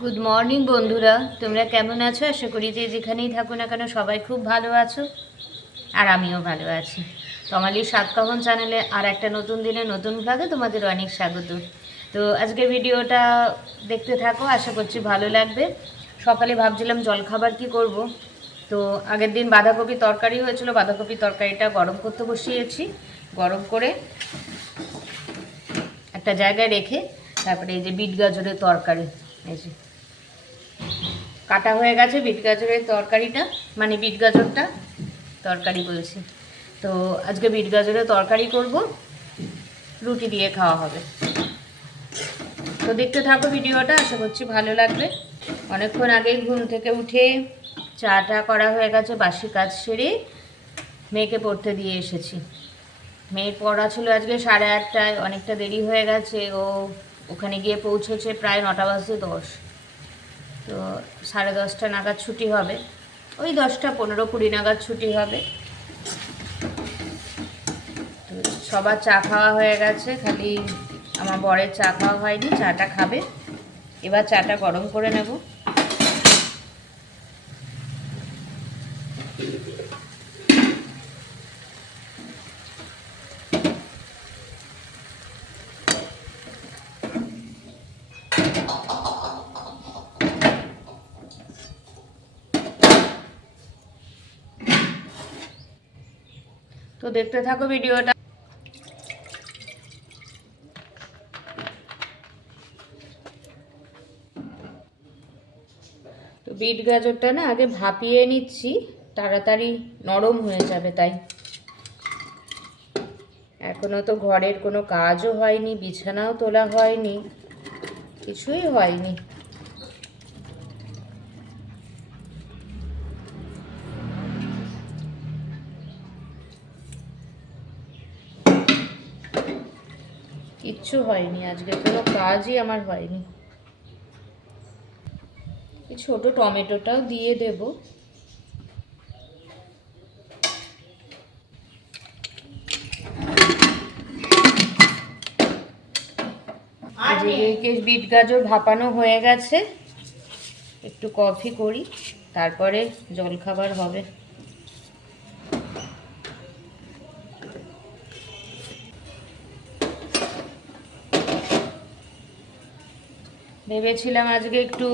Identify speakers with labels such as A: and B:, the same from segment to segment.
A: Good morning বন্ধুরা। তোমরা কেমন আছো? আশা করি যে যেখানেই থাকো না কেন সবাই খুব ভালো আছো, আর আমিও ভালো আছি। তমালির সাতকাহন চ্যানেলে আর একটা নতুন দিনে নতুন ভাগে তোমাদের অনেক স্বাগত। তো আজকে ভিডিওটা দেখতে থাকো, আশা করছি ভালো লাগবে। সকালে ভাবছিলাম জলখাবার কি করব। তো আগের দিন বাঁধাকপি তরকারি হয়েছিল, বাঁধাকপি তরকারিটা গরম করতে বসিয়েছি। গরম করে একটা জায়গায় রেখে, তারপরে এই যে বিট গাজরের তরকারি, এই যে। কাটা হয়ে গেছে বিট গাজরের তরকারিটা মানে বিট গাজরটা তরকারি বলছি। তো আজকে বিট গাজরের তরকারি করব, রুটি দিয়ে খাওয়া হবে। তো দেখতে থাকো ভিডিওটা, আশা করছি ভালো লাগবে। অনেকক্ষণ আগেই ঘুম থেকে উঠে চাটা করা হয়ে গেছে, বাসি কাজ সেরে মেয়েকে পড়তে দিয়ে এসেছি। মেয়ের পড়া ছিল আজকে সাড়ে আটটায়, অনেকটা দেরি হয়ে গেছে, ও ওখানে গিয়ে পৌঁছেছে প্রায় নটা বাজে দশ। তো সাড়ে দশটা নাগাদ ছুটি হবে। ওই দশটা পনেরো কুড়ি নাগাদ ছুটি হবে। তো সবার চা খাওয়া হয়ে গেছে, খালি আমার বরের চা খাওয়া হয়নি, চাটা খাবে। এবার চাটা গরম করে নেব। তো দেখতে থাকো ভিডিওটা। তো বিট গাজরটা না আগে ভাপিয়ে নিচ্ছি, তাড়াতাড়ি নরম হয়ে যাবে তাই। এখনও তো ঘরের কোনো কাজও হয়নি, বিছানাও তোলা হয়নি, কিছুই হয়নি। কিচ্ছু হয়নি আজকে কোনো কাজই আমার হয়নি। এই ছোট টমেটোটাও দিয়ে দেব। বিট গাজর ভাপানো হয়ে গেছে। একটু কফি করি তারপরে জলখাবার হবে। ভেবেছিলাম আজকে একটু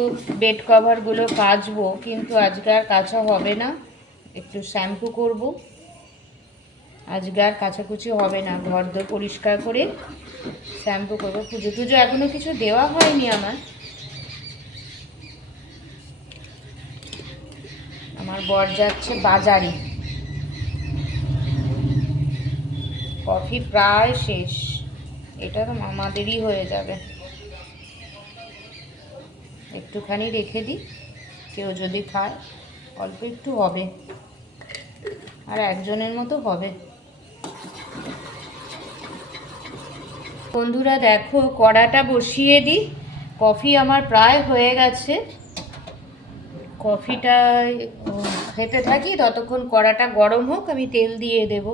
A: বেড কভারগুলো কাচবো, কিন্তু আজকে আর কাচা হবে না। একটু শ্যাম্পু করব। আজকে আর কাচাকুচি হবে না। ঘর দোর পরিষ্কার করে শ্যাম্পু করব। পুজো টুজো এখনও কিছু দেওয়া হয়নি আমার। আমার বর যাচ্ছে বাজারে। কফি প্রায় শেষ। এটা তো আমাদেরই হয়ে যাবে। একটুখানি রেখে দিই, কেউ যদি খায়, অল্প একটু হবে। আর একজনের মতো হবে। বন্ধুরা দেখো, কড়াটা বসিয়ে দিই। কফি আমার প্রায় হয়ে গেছে। কফিটা খেতে থাকি, ততক্ষণ কড়াটা গরম হোক, আমি তেল দিয়ে দেব।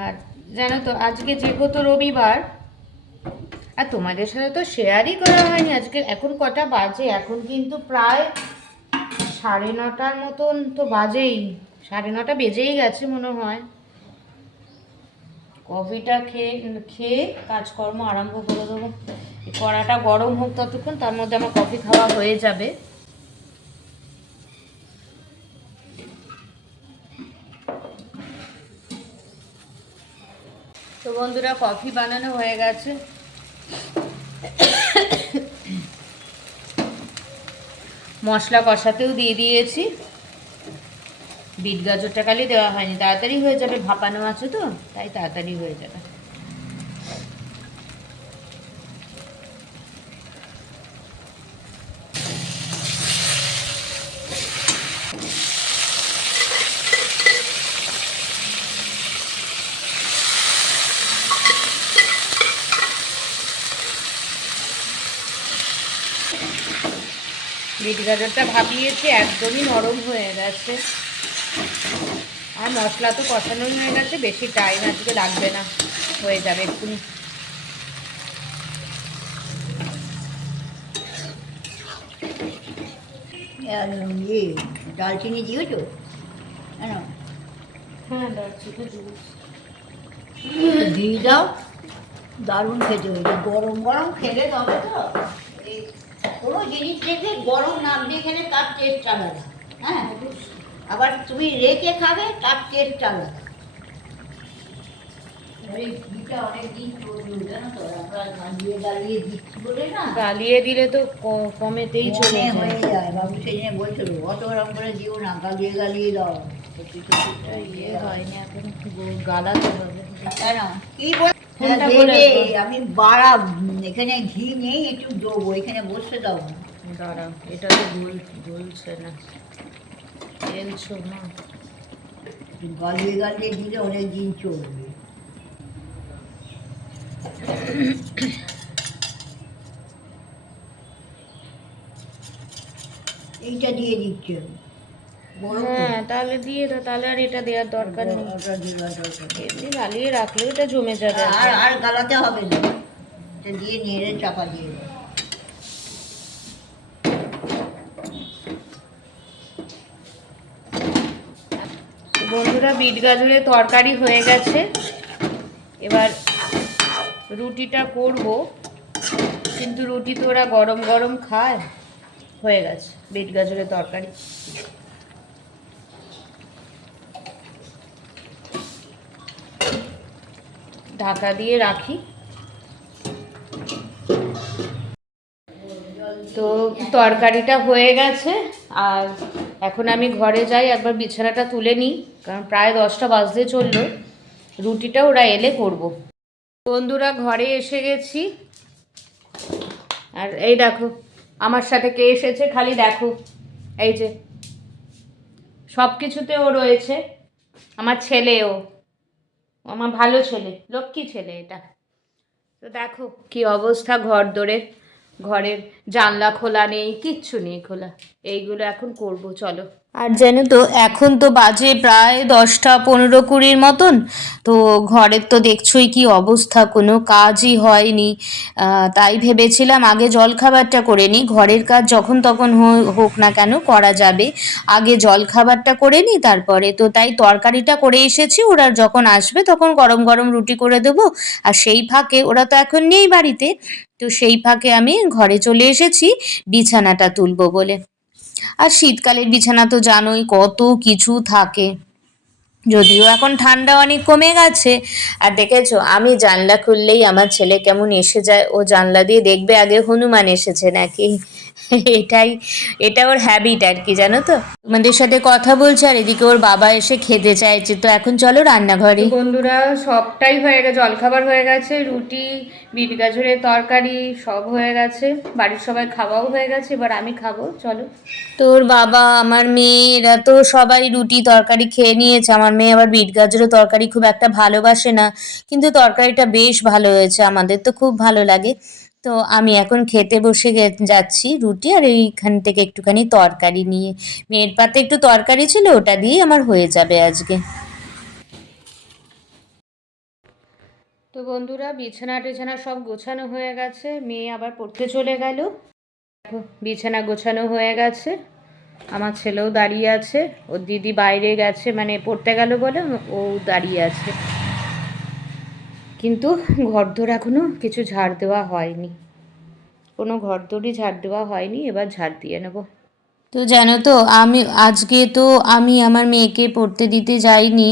A: আর জানো তো, আজকে যেহেতু রবিবার আর তোমাদের সাথে তো শেয়ারই করা হয়নি আজকে। এখন কটা বাজে? এখন কিন্তু প্রায় সাড়ে নটার মতন তো বাজেই। সাড়ে নটা বেজেই গেছে মনে হয়। কফিটা খেয়ে খেয়ে কাজকর্ম আরম্ভ করে দেবো। কড়াটা গরম হোক ততক্ষণ, তার মধ্যে আমার কফি খাওয়া হয়ে যাবে। তো বন্ধুরা, কফি বানানো হয়ে গেছে। মশলা কষাতেও দিয়ে দিয়েছি। বিট গাজরটা কালি দেওয়া হয়নি, তাড়াতাড়ি হয়ে যাবে, ভাপানো আছে তো, তাই তাড়াতাড়ি হয়ে যাবে। বিট গাজরটা ভাপিয়েছি একদমই নরম হয়ে গেছে। আর মশলা তো কষানোই হয়ে গেছে বেশি টাইম আজকে লাগবে না হয়ে যাবে একটু
B: ডালচিনি ইয়ে, দিয়েছ? কেন?
A: হ্যাঁ
B: দাও দারুণ খেতে হয়েছে। গরম গরম খেলে তবে তো কোনো জিনিস দেখে গরম নাম দিয়ে খেলে তার টেস্ট আলাদা? হ্যাঁ? আবার তুমি রেখে খাবে তার টেস্ট আলাদা? গালিয়ে
A: দিলে তো কমেতেই চলে
B: হয়ে যায় বাবু সেদিনে বলছিল অত ওরম করে দিও না গালিয়ে গালিয়ে দাও।
A: ইয়ে হয়নি এখন গালাতে হবে।
B: কি বল
A: বলে
B: আমি বাড়া এখানে ঘি নেই একটু দেবো এখানে বসতে দাও।
A: দাঁড়াও এটা তো গোল গলছে না। তেলছো না
B: গালিয়ে গালিয়ে দিলে অনেক দিন চলবে। এইটা দিয়ে দিচ্ছে তো।
A: হ্যাঁ তাহলে দিয়ে দাও তাহলে আর এটা দেওয়ার দরকার নেই।
B: ওটা দেওয়ার দরকার নেই।
A: এমনি গালিয়ে রাখলেও এটা জমে যাবে।
B: আর আর গালাতে হবে না। এটা দিয়ে নেড়ে চাপা দিয়ে
A: বন্ধুরা বিট গাজরের তরকারি হয়ে গেছে। এবার রুটিটা করব। কিন্তু রুটি তো ওরা গরম গরম খায়। হয়ে গেছে বিট গাজরের তরকারি। ঢাকা দিয়ে রাখি। তো তরকারিটা হয়ে গেছে, আর এখন আমি ঘরে যাই, একবার বিছানাটা তুলে নিই, কারণ প্রায় দশটা বাজতে চলল। রুটিটা ওরা এলে করব। বন্ধুরা, ঘরে এসে গেছি। আর এই দেখো, আমার সাথে কে এসেছে খালি দেখো। এই যে সব কিছুতে ও রয়েছে, আমার ছেলেও আমার ভালো ছেলে, লক্ষ্মী ছেলে এটা। তো দেখো কি অবস্থা ঘর দরে। ঘরের জানলা খোলা নেই, কিচ্ছু নেই খোলা। এইগুলো এখন করব, চলো। আর জানো তো, এখন তো বাজে প্রায় দশটা পনেরো কুড়ির মতন। তো ঘরের তো দেখছোই কি অবস্থা, কোনো কাজই হয়নি। তাই ভেবেছিলাম আগে জলখাবারটা করে নিই। ঘরের কাজ যখন তখন হোক না কেন করা যাবে। আগে জলখাবারটা করে নিই তারপরে। তো তাই তরকারিটা করে এসেছি, ওরা যখন আসবে তখন গরম গরম রুটি করে দেবো। আর সেই ফাঁকে, ওরা তো এখন নেই বাড়িতে। তো সেই ফাঁকে আমি ঘরে চলে এসেছি, বিছানাটা তুলবো বলে। আর শীতকালের বিছানা তো জানোই কত কিছু থাকে। যদিও এখন ঠান্ডা অনেক কমে গেছে। আর দেখেছ, আমি জানলা খুললেই আমার ছেলে কেমন এসে যায়, ও জানলা দিয়ে দেখবে আগে হনুমান এসেছে নাকি? এটাই এটা ওর হ্যাবিট আর কি জানো তো? তোমাদের সাথে কথা বলছে আর এদিকে ওর বাবা এসে খেতে চাইছে। তো এখন চলো রান্নাঘরে। বন্ধুরা সবটাই হয়ে গেছে জলখাবার হয়ে গেছে রুটি বিট গাজরের তরকারি সব হয়ে গেছে। বাড়ির সবাই খাওয়াও হয়ে গেছে এবার আমি খাব চলো। তোর বাবা আমার মেয়ে এরা তো সবাই রুটি তরকারি খেয়ে নিয়েছে। আমার মেয়ে আবার বিট গাজরের তরকারি খুব একটা ভালোবাসে না কিন্তু তরকারিটা বেশ ভালো হয়েছে আমাদের তো খুব ভালো লাগে। তো আমি এখন খেতে বসে যাচ্ছি রুটি আর এইখান থেকে একটুখানি তরকারি নিয়ে। মেয়ের পাতে একটু তরকারি ছিল, ওটা দিয়েই আমার হয়ে যাবে আজকে। তো বন্ধুরা, বিছানা টিছানা সব গোছানো হয়ে গেছে। মেয়ে আবার পড়তে চলে গেল। দেখো, বিছানা গোছানো হয়ে গেছে। আমার ছেলেও দাঁড়িয়ে আছে। ওর দিদি বাইরে গেছে মানে পড়তে গেল বলে ও দাঁড়িয়ে আছে। কিন্তু ঘরদোর এখনও কিছু ঝাড় দেওয়া হয়নি। কোনো ঘরদোরই ঝাড় দেওয়া হয়নি, এবার ঝাড় দিয়ে নেব। তো জানো তো, আমি আজকে তো আমি আমার মেয়েকে পড়তে দিতে যাইনি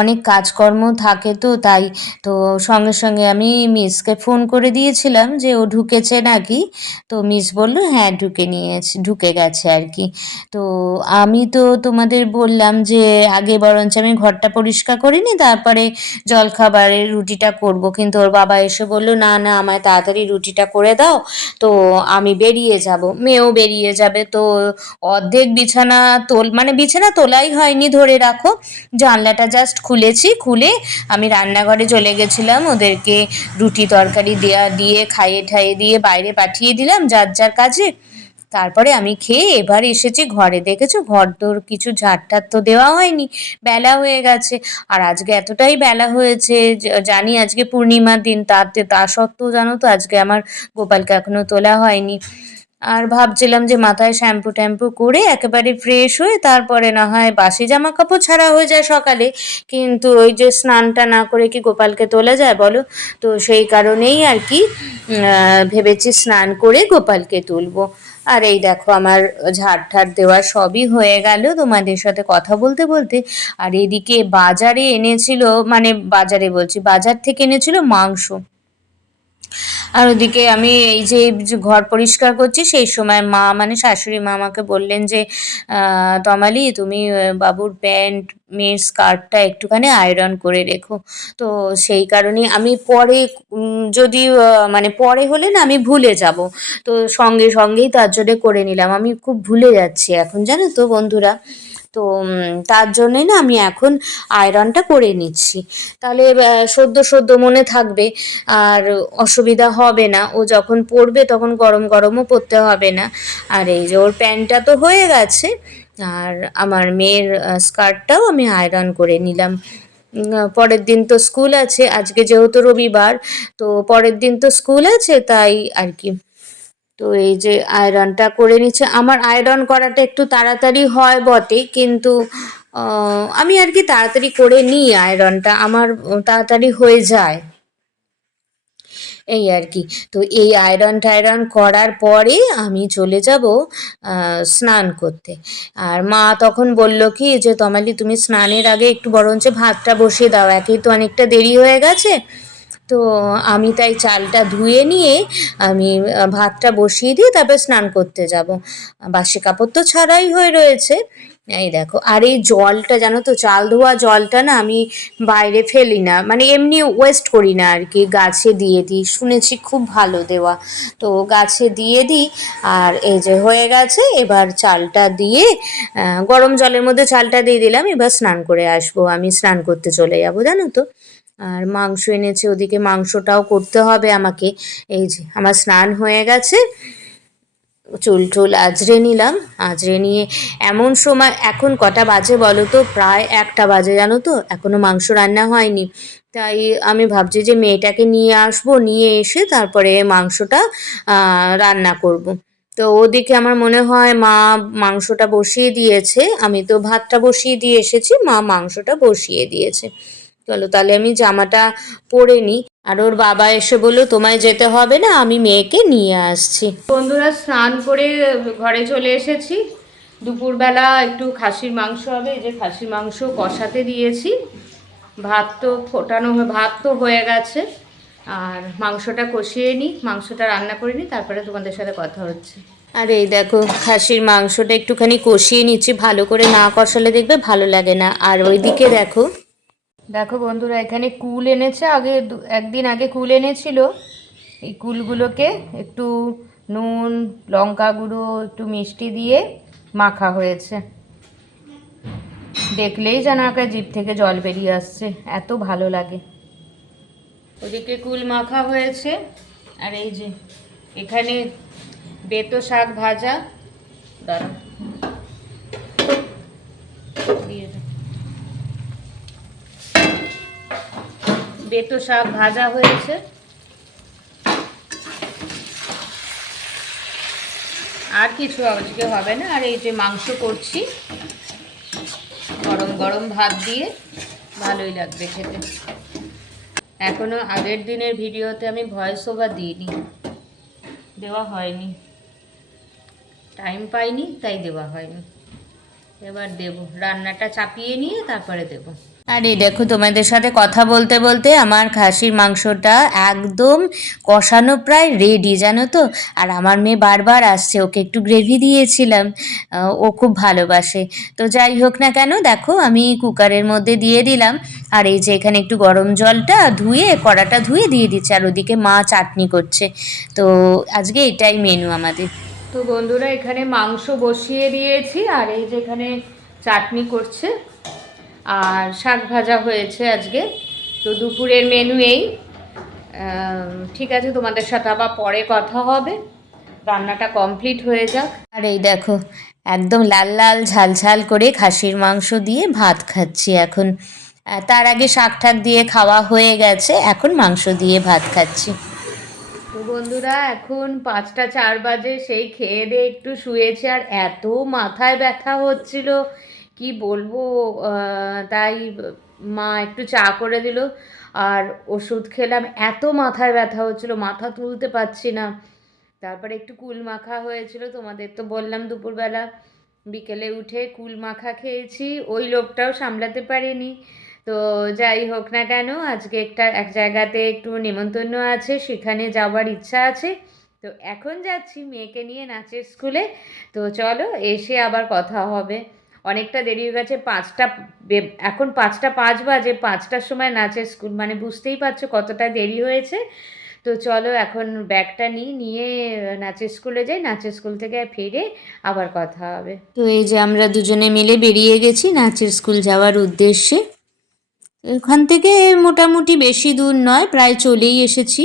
A: অনেক কাজকর্ম থাকে তো তাই, তো সঙ্গে সঙ্গে আমি মিসকে ফোন করে দিয়েছিলাম যে ও ঢুকেছে নাকি, তো মিস বলল হ্যাঁ ঢুকে নিয়েছে, ঢুকে গেছে আর কি। তো আমি তো তোমাদের বললাম যে আগে বরঞ্চ আমি ঘরটা পরিষ্কার করিনি, তারপরে জলখাবারের রুটিটা করব, কিন্তু ওর বাবা এসে বলল, না না, আমায় তাড়াতাড়ি রুটিটা করে দাও। তো আমি বেরিয়ে যাব, মেয়েও বেরিয়ে যাবে, তো অর্ধেক বিছানা তোল মানে বিছানা তোলাই হয়নি ধরে রাখো। জানলাটা জাস্ট খুলেছি, খুলে আমি রান্নাঘরে চলে গেছিলাম। ওদেরকে রুটি তরকারি দেয়া, দিয়ে খাইয়ে ঠাইয়ে দিয়ে বাইরে পাঠিয়ে দিলাম যার যার কাজে। তারপরে আমি খেয়ে এবার এসেছি ঘরে। দেখেছ? ঘর তোর কিছু ঝাড়টার তো দেওয়া হয়নি, বেলা হয়ে গেছে। আর আজকে এতটাই বেলা হয়েছে জানি আজকে পূর্ণিমার দিন, তাতে, তা সত্ত্বেও জানো তো আজকে আমার গোপালকে এখনও তোলা হয়নি। আর ভাবছিলাম যে মাথায় শ্যাম্পু ট্যাম্পু করে একেবারে ফ্রেশ হয়ে তারপরে না হয় বাসি জামা কাপড় ছাড়া হয়ে যায় সকালে। কিন্তু ওই যে স্নানটা না করে কি গোপালকে তোলা যায় বলো? তো সেই কারণেই আর কি ভেবেছি স্নান করে গোপালকে তুলবো। আর এই দেখো আমার ঝাড় ঠাড় দেওয়া সবই হয়ে গেল তোমাদের সাথে কথা বলতে বলতে। আর এদিকে বাজারে এনেছিল মানে বাজারে বলছি, বাজার থেকে এনেছিল মাংস। আর ওদিকে আমি এই যে ঘর পরিষ্কার করছি, সেই সময় মা মানে শাশুড়ি মা আমাকে বললেন যে তমালি তুমি বাবুর প্যান্ট, মেয়ের স্কার্টটা একটুখানি আয়রন করে রেখো। তো সেই কারণে আমি পরে যদি মানে পরে হলে না আমি ভুলে যাব। তো সঙ্গে সঙ্গেই তার জন্য করে নিলাম। আমি খুব ভুলে যাচ্ছি এখন, জানো তো বন্ধুরা? তো তার জন্যই না আমি এখন আয়রনটা করে নিচ্ছি। তাহলে সদ্য সদ্য মনে থাকবে, আর অসুবিধা হবে না। ও যখন পরবে তখন গরম গরমও পরতে হবে না। আর এই যে ওর প্যান্টটা তো হয়ে গেছে, আর আমার মেয়ের স্কার্টটাও আমি আয়রন করে নিলাম। পরের দিন তো স্কুল আছে, আজকে যেহেতু রবিবার, তো পরের দিন তো স্কুল আছে, তাই আর কি। তো এই যে আয়রনটা করে নিচ্ছে, আমার আয়রন করাটা একটু তাড়াতাড়ি হয় বটে, কিন্তু আমি আর কি তাড়াতাড়ি করে নিই আয়রনটা, আমার তাড়াতাড়ি হয়ে যায়। এই আর কি, তো এই আয়রন টায়রন করার পরে আমি চলে যাব স্নান করতে। আর মা তখন বলল কি যে, তমালি তুমি স্নানের আগে একটু বরঞ্চ ভাতটা বসিয়ে দাও, একেই তো অনেকটা দেরি হয়ে গেছে। তো আমি তাই চালটা ধুয়ে নিয়ে আমি ভাতটা বসিয়ে দিয়ে তারপর স্নান করতে যাব। বাসি কাপড় তো ছাড়াই হয়ে রয়েছে। এই দেখো, আর এই জলটা জানো তো, চাল ধোয়া জলটা না আমি বাইরে ফেলি না মানে এমনি ওয়েস্ট করি না আর কি, গাছে দিয়ে দিই। শুনেছি খুব ভালো দেওয়া। তো গাছে দিয়ে দিই, আর এই যে হয়ে গেছে, এবার চালটা দিয়ে গরম জলের মধ্যে চালটা দিয়ে দিলাম, এবার স্নান করে আসব। আমি স্নান করতে চলে যাব, জানো তো। আর মাংস এনেছে, ওদিকে মাংসটাও করতে হবে আমাকে। এই যে, আমার স্নান হয়ে গেছে। চুল টুল আজরে নিলাম। আজরে নিয়ে এমন সময়, এখন কটা বাজে বলো তো? প্রায় একটা বাজে, জানো তো? এখনও মাংস রান্না হয়নি। তাই আমি ভাবছি যে মেয়েটাকে নিয়ে আসব, নিয়ে এসে তারপরে মাংসটা রান্না করব। তো ওদিকে আমার মনে হয় মা মাংসটা বসিয়ে দিয়েছে। আমি তো ভাতটা বসিয়ে দিয়ে এসেছি, মা মাংসটা বসিয়ে দিয়েছে। চলো তাহলে আমি জামাটা পরে নিই। আর ওর বাবা এসে বলল তোমায় যেতে হবে না আমি মেয়েকে নিয়ে আসছি। বন্ধুরা স্নান করে ঘরে চলে এসেছি। দুপুরবেলা একটু খাসির মাংস হবে এই যে খাসির মাংস কষাতে দিয়েছি। ভাত তো ফোটানো ভাত তো হয়ে গেছে। আর মাংসটা কষিয়ে নিই মাংসটা রান্না করে নিই তারপরে তোমাদের সাথে কথা হচ্ছে। আর এই দেখো খাসির মাংসটা একটুখানি কষিয়ে নিচ্ছি ভালো করে না কষালে দেখবে ভালো লাগে না। আর ওইদিকে দেখো দেখো বন্ধুরা, এখানে কুল এনেছে। আগে একদিন আগে কুল এনেছিল। এই কুলগুলোকে একটু নুন, লঙ্কা গুঁড়ো, একটু মিষ্টি দিয়ে মাখা হয়েছে। দেখলেই যেন একটা জিভ থেকে জল বেরিয়ে আসছে। এত ভালো লাগে। ওদিকে কুল মাখা হয়েছে। আর এই যে, এখানে বেতো শাক ভাজা। দাঁড়া দিয়ে দে। বেতো শাক ভাজা হয়েছে। আর কিছু আজকে হবে না, আর এই যে মাংস করছি, গরম গরম ভাত দিয়ে, ভালোই লাগবে খেতে। এখনও আগের দিনের ভিডিওতে আমি ভয়েস ওভার দিইনি, দেওয়া হয়নি। টাইম পাইনি, তাই দেওয়া হয়নি। এবার দেব, রান্নাটা চাপিয়ে নিয়ে তারপরে দেব। আর দেখো, তোমাদের সাথে কথা বলতে বলতে আমার খাসির মাংসটা একদম কষানো প্রায় রেডি জানো তো? আর আমার মেয়ে বারবার আসছে, ওকে একটু গ্রেভি দিয়েছিলাম ও খুব ভালোবাসে। তো যাই হোক না কেন, দেখো, আমি কুকারের মধ্যে দিয়ে দিলাম। আর এই যে এখানে একটু গরম জলটা ধুয়ে, কড়াটা ধুয়ে দিয়ে দিচ্ছে, আর ওদিকে মা চাটনি করছে। তো আজকে এটাই মেনু আমাদের। তো বন্ধুরা, এখানে মাংস বসিয়ে দিয়েছি, আর এই যে এখানে চাটনি করছে। আর শাক ভাজা হয়েছে আজকে। তো দুপুরের মেনু এই। ঠিক আছে তোমাদের সাথে আবার পরে কথা হবে। রান্নাটা কমপ্লিট হয়ে যাক। আর এই দেখো একদম লাল লাল ঝাল ঝাল করে খাসির মাংস দিয়ে ভাত খাচ্ছি এখন। তার আগে শাক ঠাক দিয়ে খাওয়া হয়ে গেছে এখন মাংস দিয়ে ভাত খাচ্ছি। তো বন্ধুরা এখন পাঁচটা চার বাজে সেই খেয়ে দিয়ে একটু শুয়েছে আর এত মাথায় ব্যথা হচ্ছিল। কি বলব? তাই মা একটু চা করে দিল। আর ওষুধ খেলাম। এত মাথায় ব্যথা হচ্ছিল, মাথা তুলতে পারছি না। তারপরে একটু কুল মাখা হয়েছিল, তোমাদের তো বললাম দুপুরবেলা। বিকেলে উঠে কুল মাখা খেয়েছি, ওই লোকটাও সামলাতে পারিনি। তো যাই হোক না কেন, আজকে একটা, এক জায়গাতে একটু নেমন্তন্ন আছে, সেখানে যাওয়ার ইচ্ছা আছে। তো এখন যাচ্ছি মেয়েকে নিয়ে নাচের স্কুলে। তো চলো, এসে আবার কথা হবে। অনেকটা দেরি হয়ে গেছে পাঁচটা এখন পাঁচটা পাঁচ বাজে পাঁচটার সময় নাচের স্কুল মানে বুঝতেই পারছ কতটা দেরি হয়েছে। তো চলো এখন ব্যাগটা নিই নিয়ে নাচের স্কুলে যাই নাচের স্কুল থেকে ফিরে আবার কথা হবে। তো এই যে আমরা দুজনে মিলে বেরিয়ে গেছি নাচের স্কুল যাওয়ার উদ্দেশ্যে। এখান থেকে মোটামুটি বেশি দূর নয় প্রায় চলেই এসেছি।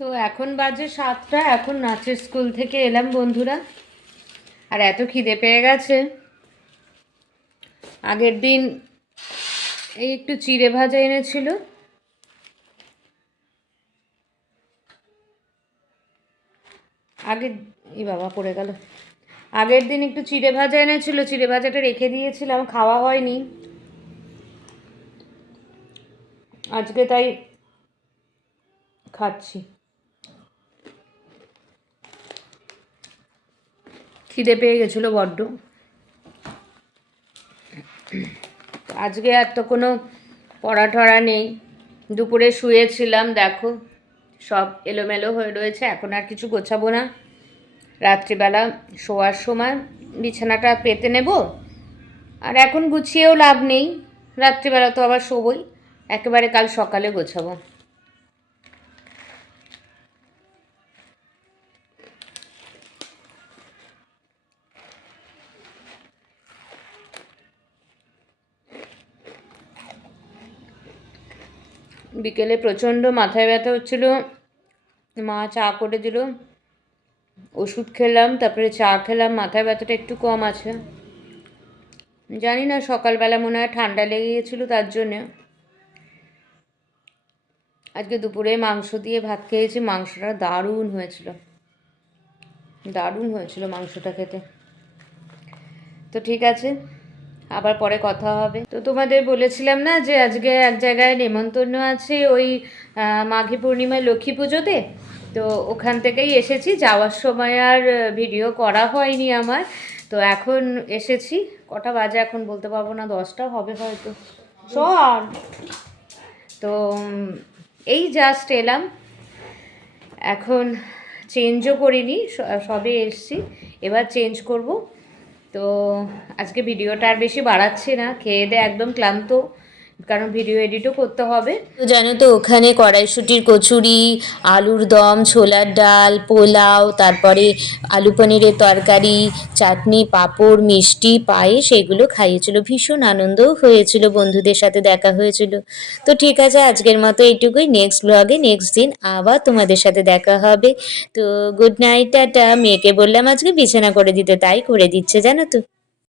A: তো এখন বাজে সাতটা এখন নাচের স্কুল থেকে এলাম বন্ধুরা। আর এত খিদে পেয়ে গেছে। আগের দিন এই একটু চিড়ে ভাজা এনেছিল। আগের এই বাবা পড়ে গেল। আগের দিন একটু চিড়ে ভাজা এনেছিল, চিড়ে ভাজাটা রেখে দিয়েছিলাম, খাওয়া হয়নি। আজকে তাই খাচ্ছি। খিদে পেয়ে গেছিল বড্ড। আজকে আর তো কোনো পড়া টড়া নেই। দুপুরে শুয়েছিলাম, দেখো, সব এলোমেলো হয়ে রয়েছে, এখন আর কিছু গোছাবো না। রাত্রিবেলা শোয়ার সময় বিছানাটা পেতে নেব। আর এখন গুছিয়েও লাভ নেই, রাত্রিবেলা তো আবার শোবই, একেবারে কাল সকালে গোছাবো। বিকেলে প্রচণ্ড মাথায় ব্যথা হচ্ছিল। মা চা করে দিল। ওষুধ খেলাম, তারপরে চা খেলাম। মাথায় ব্যথাটা একটু কম আছে। জানি না সকালবেলা মনে হয় ঠান্ডা লেগে গেছিল তার জন্যে। আজকে দুপুরে মাংস দিয়ে ভাত খেয়েছি। মাংসটা দারুণ হয়েছিল। দারুণ হয়েছিল মাংসটা খেতে। তো ঠিক আছে। আবার পরে কথা হবে। তো তোমাদের বলেছিলাম না যে আজকে এক জায়গায় নেমন্তন্ন আছে ওই মাঘী পূর্ণিমায় লক্ষ্মী পুজোতে? তো ওখান থেকেই এসেছি। যাওয়ার সময় আর ভিডিও করা হয়নি আমার। তো এখন এসেছি। কটা বাজে এখন বলতে পারব না, দশটা হবে হয়তো। শোন। তো এই জাস্ট এলাম। এখন চেঞ্জও করিনি সবে এসছি। এবার চেঞ্জ করব। তো আজকে ভিডিওটা আর বেশি বাড়াচ্ছি না খেয়ে দে একদম ক্লান্ত। কারণ ভিডিও এডিটও করতে হবে।
C: তো জানো তো, ওখানে কড়াইশুটির কচুরি, আলুর দম, ছোলার ডাল, পোলাও, তারপরে আলু পনিরের তরকারি, চাটনি, পাঁপড়, মিষ্টি, পায়েস, এগুলো খাইয়েছিল। ভীষণ আনন্দও হয়েছিল বন্ধুদের সাথে দেখা হয়েছিল। তো ঠিক আছে, আজকের মতো এইটুকুই। নেক্সট ব্লগে নেক্সট দিন আবার তোমাদের সাথে দেখা হবে। তো গুড নাইট টাটা। মেয়েকে বললাম আজকে বিছানা করে দিতে, তাই করে দিচ্ছে, জানো তো।